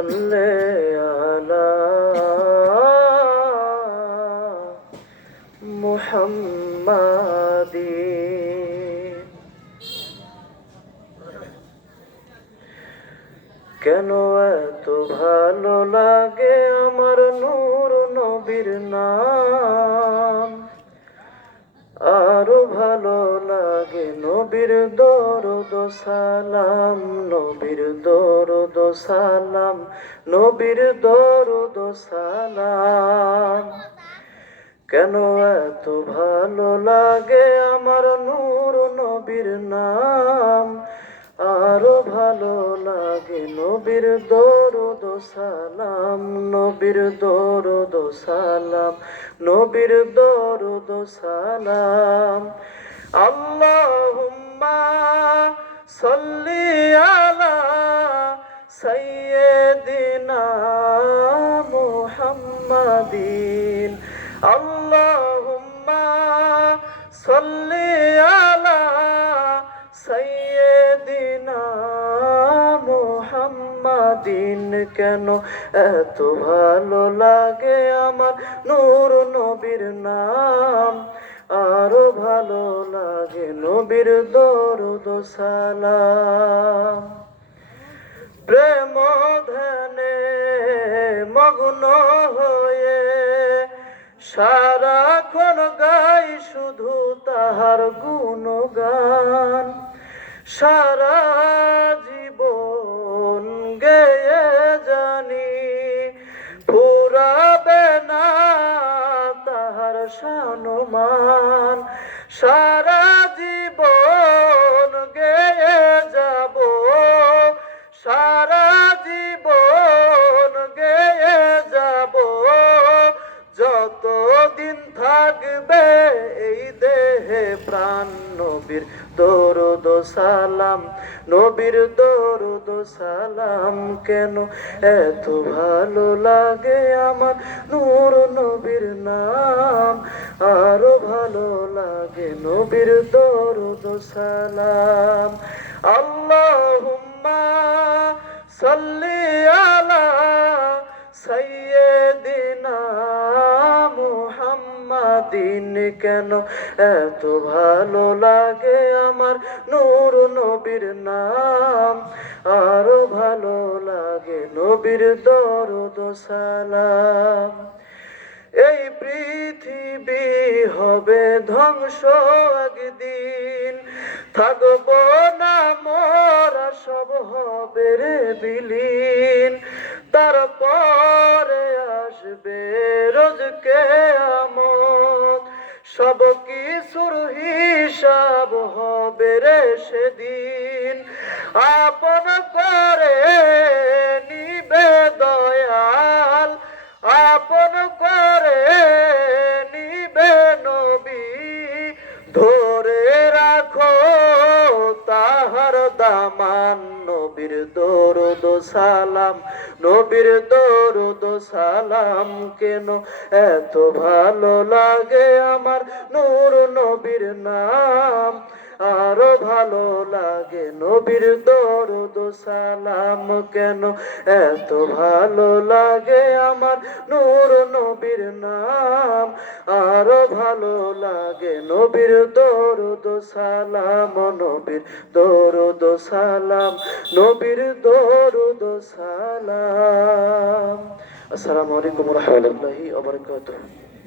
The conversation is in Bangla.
صل على محمد কেন এত ভালো লাগে নবীর দরদ সালাম, নবীর দরদ সালাম, নবীর দরদ সালাম। কেন এত ভালো লাগে আমার নূর নবীর নাম? আরও ভালো লাগে নবীর দরদ সালাম, নবীর দরদ সালাম, নবীর দরদ সালাম। আল্লাহুম্মা সাল্লি আলা সাইয়্যিদিনা মুহাম্মাদিন। আল্লাহুম্মা সাল্লি আলা সাইয়্যিদিনা মুহাম্মাদিন। কেন এত ভালো লাগে আমার নূর নবীর নাম? আরও ভালো লাগে নবীর দরদ সালাম। প্রেম ধ্যানে মগ্ন হয়ে সারাক্ষণ গাই শুধু তাহার গুণগান। সারা জীবন গেয়ে সানুমান সারা জীবন গেয়ে যাব। সারা জীবন গেয়ে যাব। যতদিন থাকবে দেহে প্রাণ নবীর দরুদ সালাম। নবীর দরুদ সালাম কেন এত ভালো লাগে আমার? নূর নবীর নাম আরও ভালো লাগে। নবীর দরুদ সালাম। আল্লাহুম্মা সাল্লি আলা সাইয়্যিদিনা মুহাম্মাদিন। কেন এত ভালো লাগে আমার নূর নবীর নাম। আরও ভালো লাগে নবীর দরদ সালাম। এই পৃথিবী হবে ধ্বংস একদিন। থাকব না মরা সব হবে রে বিলীন। তারপরে আসবে রোজকে সব কিছুর হিসাব হবে রে সেদিন। আপন করে নিবে দয়াল আপন করে দামান, নবীর দরদ সালাম, নবীর দরদ সালাম কেন? এত ভালো লাগে আমার নূর নবীর নাম। আরও ভালো লাগে নবীর দরদ সালাম কেন? এত ভালো লাগে আমার নূর নবীর নাম। আরও ভালো লাগে নবীর দরদ সালাম, নবীর দরদ সালাম, নবীর দরদ সালাম। আসসালামু আলাইকুম রহমতুল্লাহি ওয়া বারাকাতুহু।